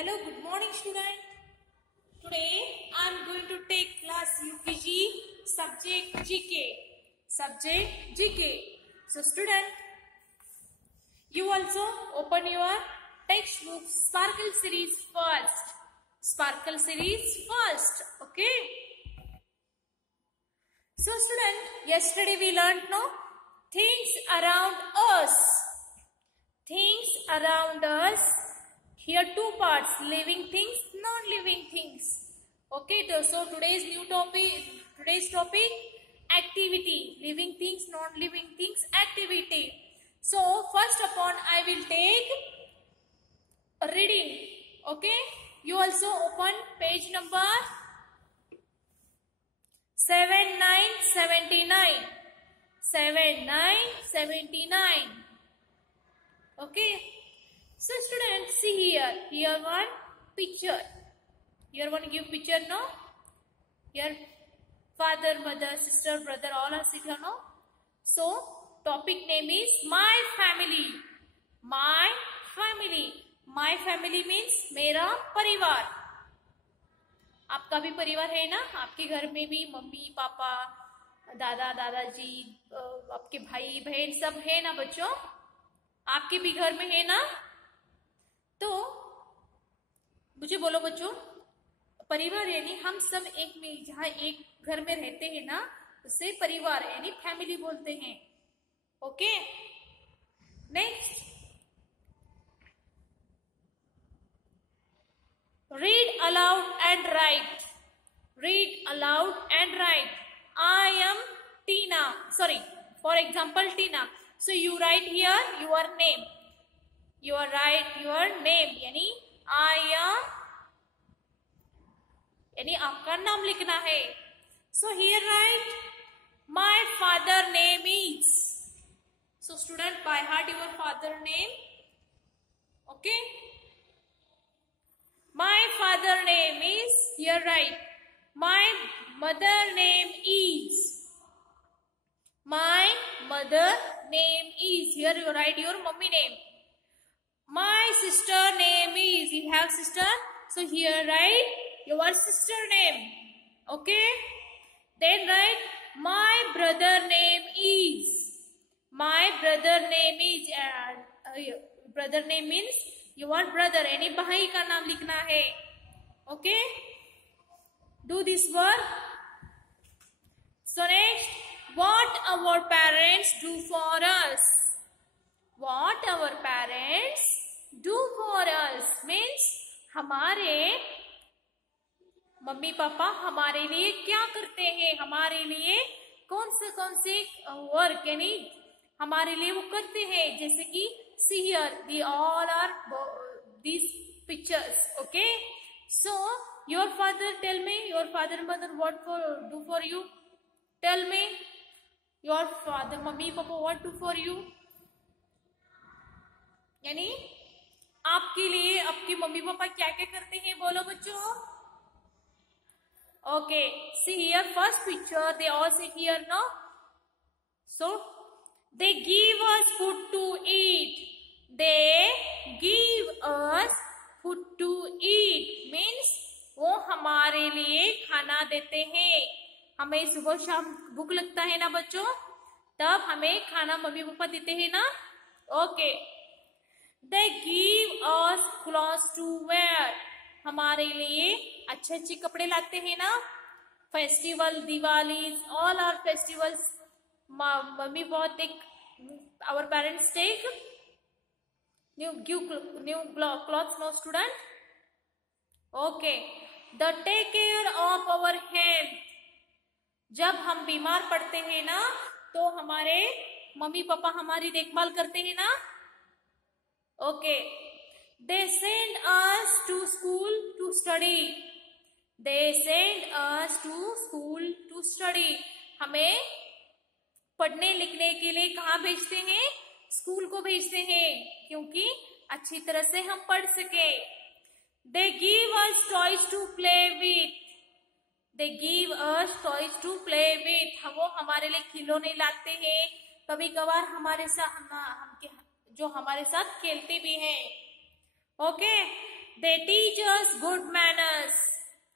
Hello, good morning student. Today I am going to take class UKG subject GK. Subject GK. So student, you also open your textbook Sparkle series first. Sparkle series first. Okay. So student, yesterday we learned things around us. Things around us. Here two parts, living things, non-living things. Okay, so today's topic, activity, living things, non-living things, activity. So first upon I will take a reading. Okay, you also open page number 7979. 7979. Okay. So students, see here one picture. Here one give picture, no? Here father, mother, sister, brother, all are sitting, no? So topic name is my family. My family. My family means मेरा परिवार. आपका भी परिवार है ना? आपके घर में भी मम्मी, पापा, दादा, दादाजी, आपके भाई, बहन सब है ना बच्चों? आपके भी घर में है ना? तो मुझे बोलो बच्चों, परिवार यानी हम सब एक में जहाँ एक घर में रहते हैं ना, उसे परिवार यानी फैमिली बोलते हैं. Okay, next, read aloud and right. Read aloud and right. I am Tina. Sorry, for example Tina. So you right here your name. You write your name यानी I am यानी आपका नाम लिखना है. So here write my father name is. So student, by heart your father name. Okay. My father name is. Here write my mother name is. My mother name is. Here you write your mommy name. My sister name is. You have sister, so here write your sister name. Okay. Then write my brother name is. My brother name is. Brother name means your brother. यानी भाई का नाम लिखना है. Okay. Do this work. So next, what our parents do for us. What our parents do for us means हमारे mummy papa हमारे लिए क्या करते हैं, हमारे लिए कौन से वर्क यानी हमारे लिए वो करते हैं. जैसे कि see here, they all are these pictures. Okay, so your father, tell me, your father mother what do for you. Tell me, your father mummy papa what do for you. यानी आपके लिए आपके मम्मी पापा क्या क्या करते हैं, बोलो बच्चों. Okay, see here first picture, they all sit here, no? So they give us food to eat. They give us food to eat means वो हमारे लिए खाना देते हैं. हमें सुबह शाम भूख लगता है ना बच्चों, तब हमें खाना मम्मी पापा देते हैं ना. Okay. They give us clothes to wear. हमारे लिए अच्छे अच्छे कपड़े लाते हैं ना. Festival, Diwali, all our festivals, mummy बहुत take, our parents take new clothes, no student. Okay. The take care of our health. जब हम बीमार पड़ते हैं ना, तो हमारे मम्मी पापा हमारी देखभाल करते हैं ना. Okay. They send us to school to study. They send us to school to study. हमें पढ़ने लिखने के लिए कहाँ भेजते हैं, स्कूल को भेजते हैं, क्योंकि अच्छी तरह से हम पढ़ सके. They give us toys to play with. They give us toys to play with. वो हमारे लिए खिलौने लाते हैं, कभी कभार हमारे साथ जो हमारे साथ खेलते भी हैं. Okay. they teach us good manners.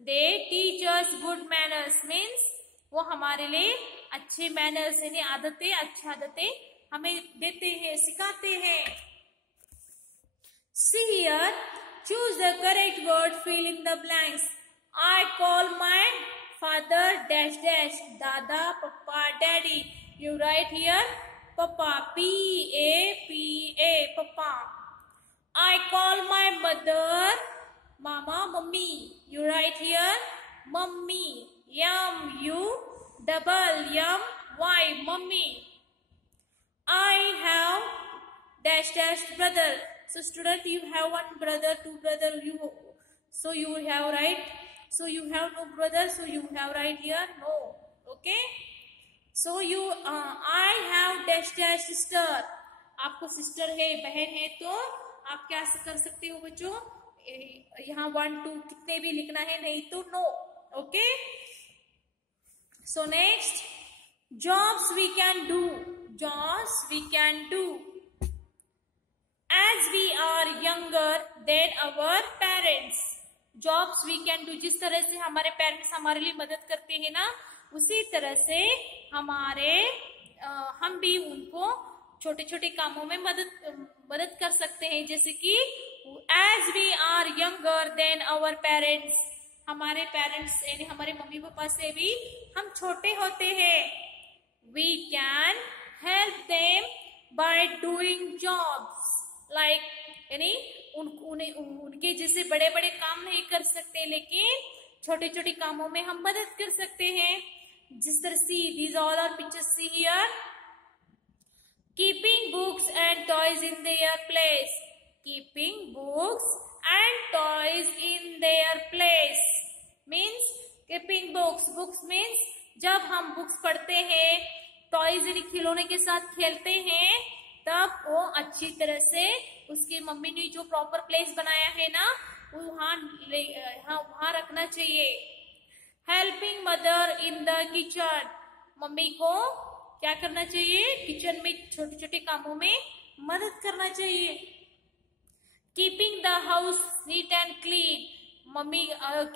They teach us good manners means वो हमारे लिए अच्छे मैनर्स यानी आदतें, अच्छी आदतें हमें देते हैं, सिखाते हैं. See here, choose the correct word, fill in the blanks. I call my father dash dash, dada, papa, daddy. You write here papa, P-A-P-A, papa. I call my mother mama, mummy. You write here mummy, M-U-double-M-Y, mummy. I have dash dash brother. So student, you have one brother, two brother, so you have right. So you have no brother, so you have right here no. Okay. So you I have dash dash sister. आपको sister है, बहन है, तो आप क्या कर सकते हो बच्चों, यहाँ 1 2 कितने भी लिखना है, नहीं तो no. Okay. So next, jobs we can do. Jobs we can do as we are younger than our parents. Jobs we can do, जिस तरह से हमारे पेरेंट्स हमारे लिए मदद करते हैं ना, उसी तरह से हम भी उनको छोटे छोटे कामों में मदद कर सकते हैं. जैसे कि as we are younger than our parents, हमारे पेरेंट्स यानी हमारे मम्मी पापा से भी हम छोटे होते हैं. We can help them by doing jobs like, यानी उनके जैसे बड़े बड़े काम नहीं कर सकते, लेकिन छोटे छोटे कामों में हम मदद कर सकते हैं. जिस तरह से these all are pictures. See here, keeping books and toys in their place. Keeping books and toys in their place means keeping books. Books means जब हम बुक्स पढ़ते हैं, टॉयज यानी खिलौने के साथ खेलते हैं, तब वो अच्छी तरह से उसकी मम्मी ने जो प्रॉपर प्लेस बनाया है ना, वो वहां रखना चाहिए. Helping mother in the kitchen. Mummy को क्या करना चाहिए, किचन में छोटे छोटे कामों में मदद करना चाहिए. Keeping the house neat and clean. Mummy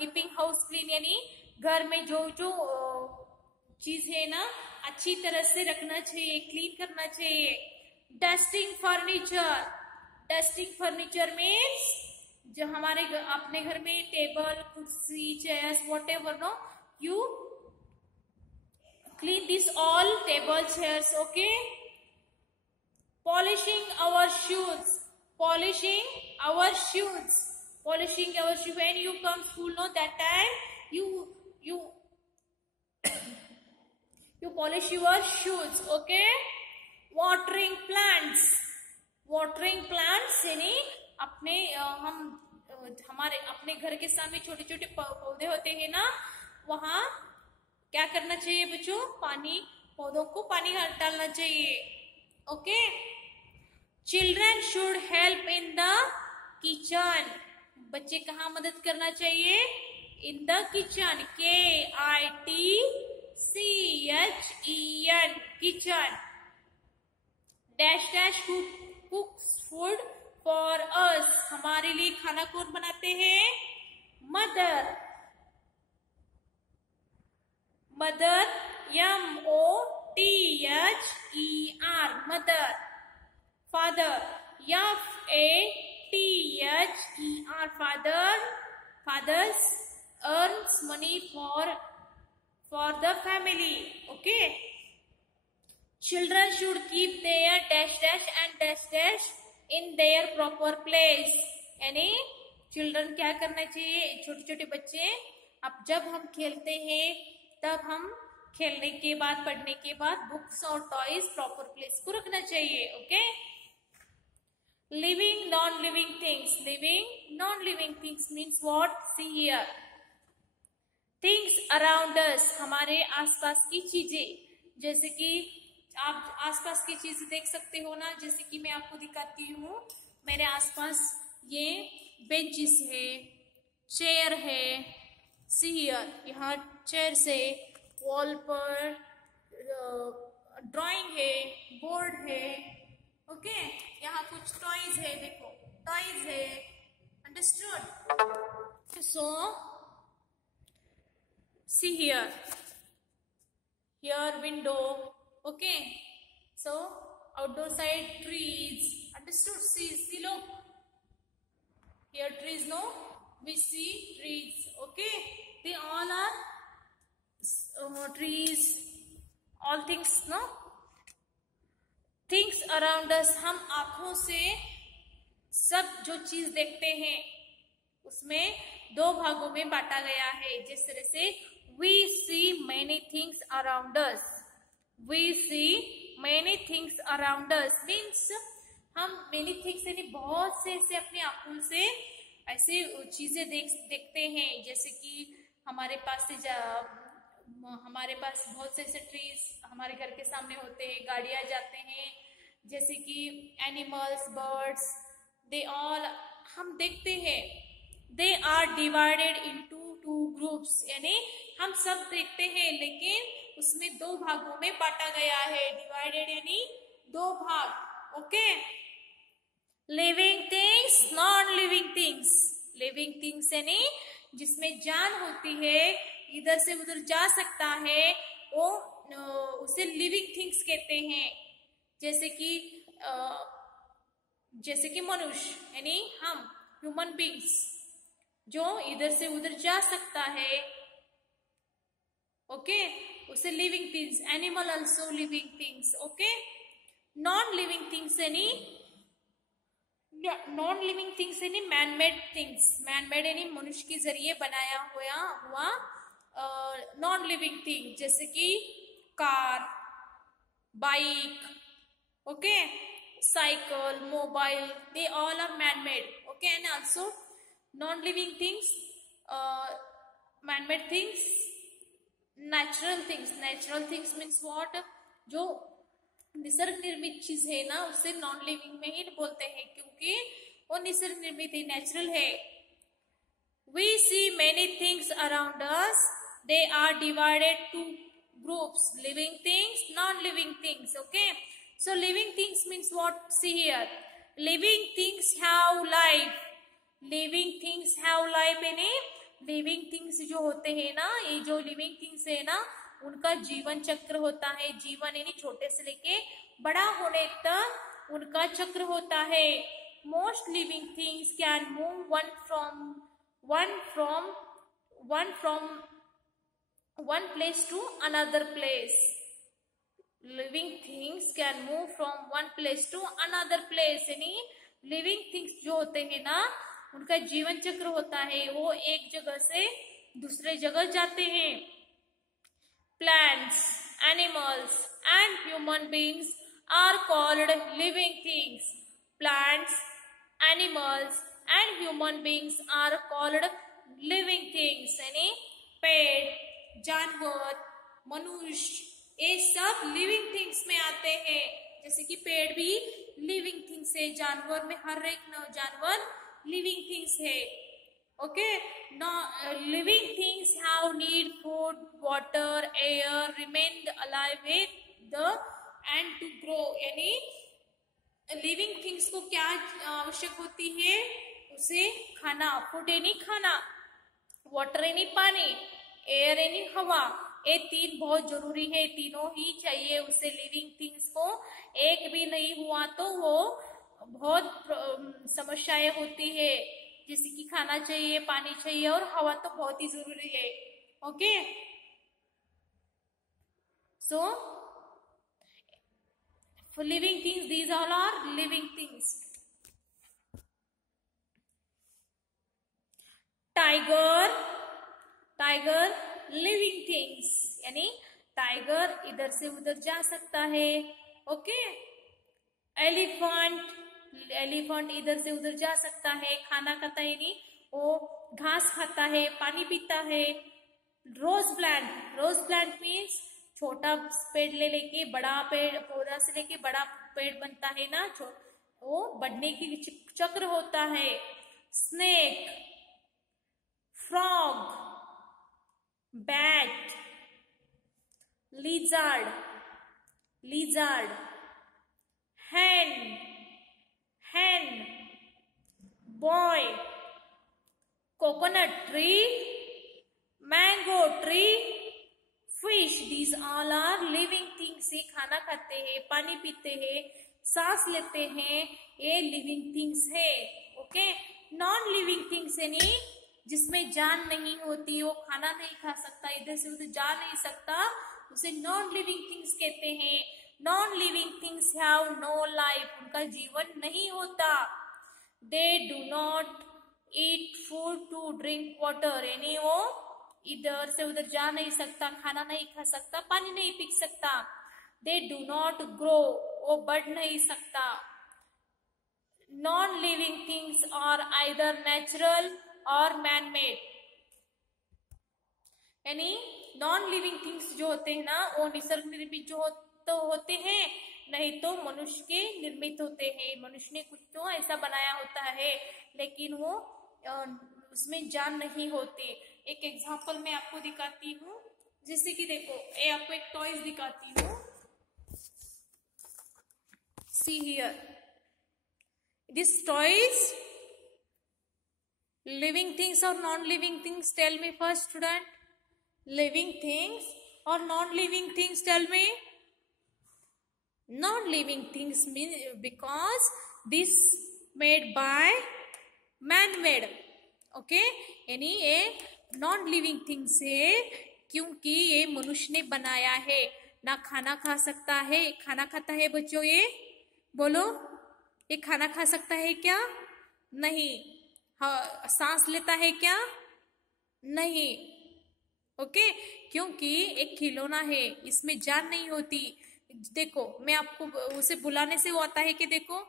keeping house clean यानी घर में जो जो चीज है ना, अच्छी तरह से रखना चाहिए, क्लीन करना चाहिए. Dusting furniture. Dusting furniture means जो हमारे अपने घर में टेबल, कुर्सी, chairs, whatever, no, you clean this all table, chairs. Okay. Polishing our shoes. Polishing our shoes. Polishing our shoes. When you come school, no, that time you polish your shoes. Okay. Watering plants. Watering plants यानी हमारे अपने घर के सामने छोटे छोटे पौधे होते हैं ना, वहां क्या करना चाहिए बच्चों, पौधों को पानी डालना चाहिए. Okay. Children should help in the kitchen. बच्चे कहाँ मदद करना चाहिए, in the kitchen. KITCHEN kitchen. Dash dash कुक्स food for us. हमारे लिए खाना कौन बनाते हैं, mother. Mother MOTHER mother. Father FATHER father. Fathers earns money for the family. Okay. Children should keep their dash dash and dash dash in their proper place. यानी children क्या करना चाहिए, छोटे छोटे बच्चे, अब जब हम खेलते हैं तब हम खेलने के बाद, पढ़ने के बाद बुक्स और टॉयज प्रॉपर प्लेस को रखना चाहिए. Okay. Living non living things. Living non living things means what, see here. Things around us. हमारे आसपास की चीजें. जैसे कि आप आसपास की चीजें देख सकते हो ना, जैसे कि मैं आपको दिखाती हूँ. मेरे आसपास ये बेंचेस है, चेयर है. सी हियर, यहाँ चेयर से वॉल पर ड्राइंग है, बोर्ड है. ओके. यहाँ कुछ टॉयज है, देखो टॉयज है. Understood? So see here window. Okay, so outdoor side trees. Understood? See look here, trees. No, we see trees. Okay, they all are trees, all things. No, things around us. हम आंखों से सब जो चीज देखते हैं उसमें दो भागों में बांटा गया है। जिस तरह से we see many things around us, we see many things around us means हम many things यानी बहुत से ऐसे अपनी आंखों से ऐसे चीजें देखते हैं। जैसे कि हमारे पास बहुत से ऐसे ट्रीज हमारे घर के सामने होते हैं, गाड़ियां जाते हैं, जैसे कि एनिमल्स, बर्ड्स, दे ऑल हम देखते हैं। They are divided into two groups, यानी हम सब देखते हैं लेकिन उसमें दो भागों में बांटा गया है। डिवाइडेड यानी दो भाग। Okay, living things, non living things. Living things यानी जिसमें जान होती है, इधर से उधर जा सकता है, वो उसे लिविंग थिंग्स कहते हैं। जैसे कि मनुष्य यानी हम ह्यूमन बींग्स जो इधर से उधर जा सकता है, ओके, उसे living things. Animal also living things. Okay, non living things यानी man made things. Man made यानी मनुष्य के जरिए बनाया हुआ नॉन लिविंग थिंग, जैसे कि car, bike, okay, cycle, mobile, they all are man-made. Okay, and also non-living things, man-made things, natural things. Natural things means what? जो निसर्ग निर्मित चीज है ना, उसे नॉन लिविंग में ही बोलते हैं क्योंकि वो निसर्ग निर्मित है, नेचुरल है। We see many things around us. They are divided to groups: living things, non-living things. Okay. So living things means what? See here, living things have life. Living things have life यानी living things जो होते हैं ना, ये जो living things है ना, उनका जीवन चक्र होता है। जीवन यानी छोटे से लेके बड़ा होने तक उनका चक्र होता है। Most living things can move one place to another place. Living things can move from one place to another place यानी living things जो होते हैं ना, उनका जीवन चक्र होता है, वो एक जगह से दूसरे जगह जाते हैं। Plants, animals and human beings are called living things. Plants, animals and human beings are called living things यानी पेड़, जानवर, मनुष्य, ये सब लिविंग थिंग्स में आते हैं। जैसे कि पेड़ भी लिविंग थिंग्स है, जानवर में हर एक जानवर लिविंग थिंग्स है। Okay, living things have need food, water, air, remain alive with the end to grow यानी लिविंग थिंग्स को क्या आवश्यक होती है? उसे खाना, फूड यानी खाना, वाटर यानी पानी, एयर यानी हवा, ये तीन बहुत जरूरी है, तीनों ही चाहिए उसे लिविंग थिंग्स को। एक भी नहीं हुआ तो वो बहुत समस्याएं होती है, जैसे कि खाना चाहिए, पानी चाहिए और हवा तो बहुत ही जरूरी है। Okay, so for living things, these all are living things. Tiger living things यानी टाइगर इधर से उधर जा सकता है। ओके, एलिफेंट इधर से उधर जा सकता है, खाना खाता है यानी वो घास खाता है, पानी पीता है। रोज प्लांट मीन्स छोटा पेड़ लेके बड़ा पेड़, पौधा से लेके बड़ा पेड़ बनता है ना, वो बढ़ने की चक्र होता है। Snake, frog, bat, lizard, hen, boy, coconut tree, mango tree, fish. These all are living things. ये खाना खाते हैं, पानी पीते हैं, सांस लेते हैं, ये living things है. ओके, नॉन लिविंग थिंग्स यानी जिसमें जान नहीं होती, वो खाना नहीं खा सकता, इधर से उधर जा नहीं सकता, उसे नॉन लिविंग थिंग्स कहते हैं. Non living things have no life. उनका जीवन नहीं होता. They do not eat food to drink water. यानी वो इधर से उधर जा नहीं सकता, खाना नहीं खा सकता, पानी नहीं पी सकता. They do not grow. वो बढ़ नहीं सकता. Non living things are either natural और मैन मेड. यानी नॉन लिविंग थिंग्स जो होते हैं ना, वो निसर्ग निर्मित जो तो होते हैं, नहीं तो मनुष्य के निर्मित होते हैं. मनुष्य ने कुछ तो ऐसा बनाया होता है, लेकिन वो उसमें जान नहीं होती. एक एग्जांपल मैं आपको दिखाती हूँ. जैसे कि देखो, ये आपको एक टॉयज दिखाती हूँ. See here, this toys living things or non-living things? Tell me first, student. Living things or non-living things? Tell me. Non-living things mean because this made by man-made. Okay? यानी ये non-living things है क्योंकि ये मनुष्य ने बनाया है. ना खाना खा सकता है. खाना खाता है बच्चों? ये बोलो, ये खाना खा सकता है क्या? नहीं. हाँ, सांस लेता है क्या? नहीं. ओके, क्योंकि एक खिलौना है, इसमें जान नहीं होती. देखो, मैं आपको उसे बुलाने से वो आता है कि देखो,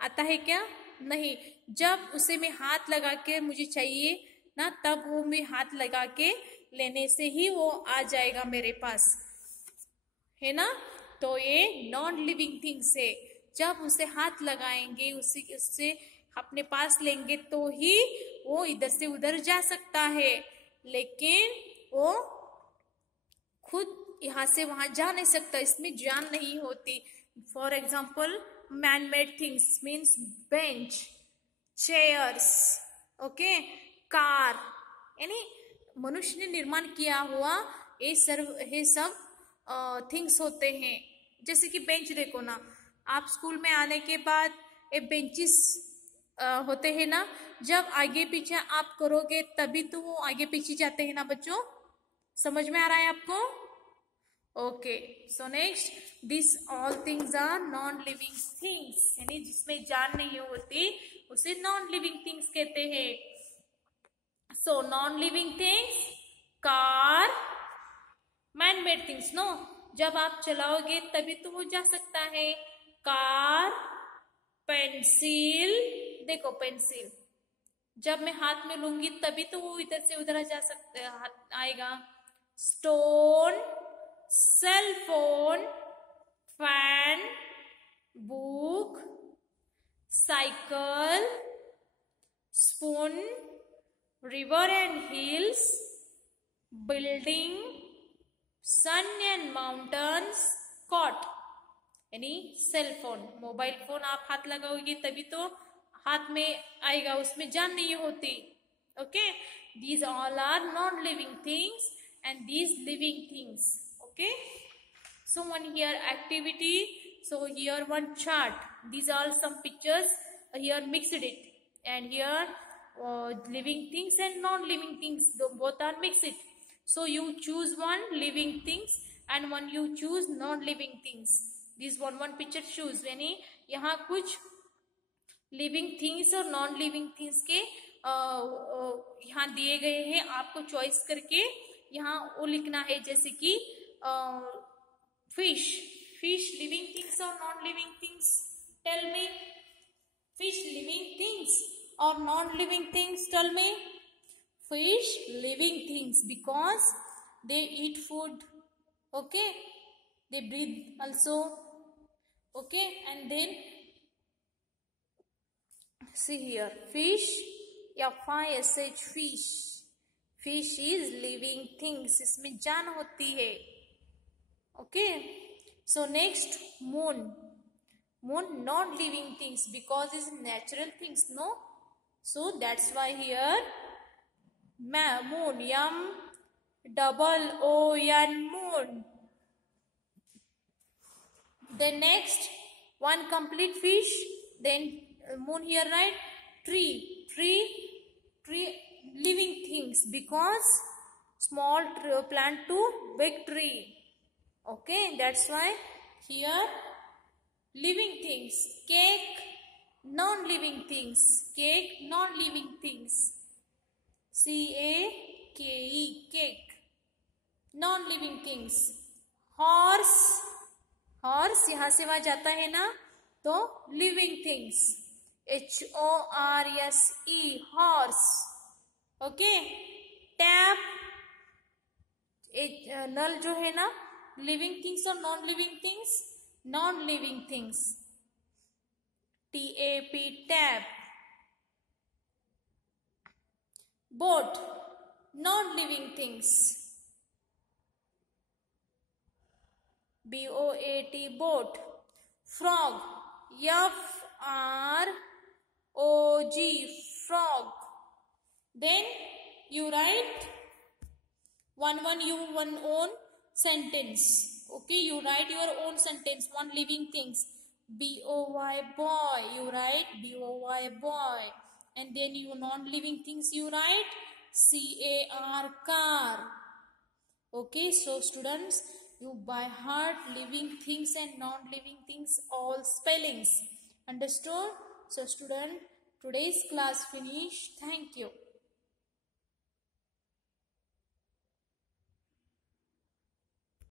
आता है क्या? नहीं. जब उसे मैं हाथ लगा के मुझे चाहिए ना, तब वो मैं हाथ लगा के लेने से ही वो आ जाएगा मेरे पास, है ना. तो ये नॉन लिविंग थिंग्स है. जब उसे हाथ लगाएंगे, उससे अपने पास लेंगे तो ही वो इधर से उधर जा सकता है, लेकिन वो खुद यहाँ से वहां जा नहीं सकता. इसमें जान नहीं होती. For example, man made things means bench, chairs, okay, car. यानी मनुष्य ने निर्माण किया हुआ ये सब थिंग्स होते हैं. जैसे कि बेंच देखो ना, आप स्कूल में आने के बाद ये बेंचेस होते हैं ना, जब आगे पीछे आप करोगे तभी तो वो आगे पीछे जाते हैं ना बच्चों. समझ में आ रहा है आपको? Okay, so next, this all things are non living things. यानी जिसमें जान नहीं होती उसे नॉन लिविंग थिंग्स कहते हैं. So non living things, car, man made things. No, जब आप चलाओगे तभी तो वो जा सकता है. Car, pencil. देखो, पेंसिल जब मैं हाथ में लूंगी तभी तो वो इधर से उधर जा सकता आएगा. Stone, cell phone, fan, book, cycle, spoon, river and hills, building, sun and mountains, cot. यानी सेल फोन, मोबाइल फोन आप हाथ लगाओगे तभी तो हाथ में आएगा, उसमें जान नहीं होती. Okay, these all are non living things and these living things. Okay, so one here activity. So here one chart. These are some pictures. Here mixed it, and here living things and non-living things, both are mixed. So you choose one living things and one you choose non-living things. This one picture choose. यानी यहाँ कुछ living things और non living things के यहाँ दिए गए हैं. आपको चॉइस करके यहाँ वो लिखना है. जैसे कि फिश. फिश लिविंग थिंग्स और non living things? Tell me. Fish living things or non-living things? Tell me. Fish living things because they eat food. Okay, they breathe also. Okay, and then see here, fish, F-I-S-H, fish. Fish is living things. इसमें जान होती है. Okay, so next, moon. Moon non-living things because it's natural things, no? So that's why here Moon. MOON. Moon. Then next, one complete fish. Then moon here, right? Tree. Living things, because small plant to big tree. Okay, that's why here living things. Cake, non-living things. Cake, non-living things. CAKE, cake. Non-living things. Horse, यहाँ से वहां जाता है ना, तो living things. HORSE, horse. Okay. Tap, नल जो है ना, लिविंग थिंग्स और non living things. Non living things. TAP, tap. Boat, non living things. BOAT, boat. Frog, FROG, frog. Then you write one own sentence. Okay, you write your own sentence. One living things. BOY, boy. You write BOY, boy. And then you non-living things you write CAR, car. Okay, so students, you by heart living things and non-living things all spellings. Understood? So student, today's class finished. Thank you.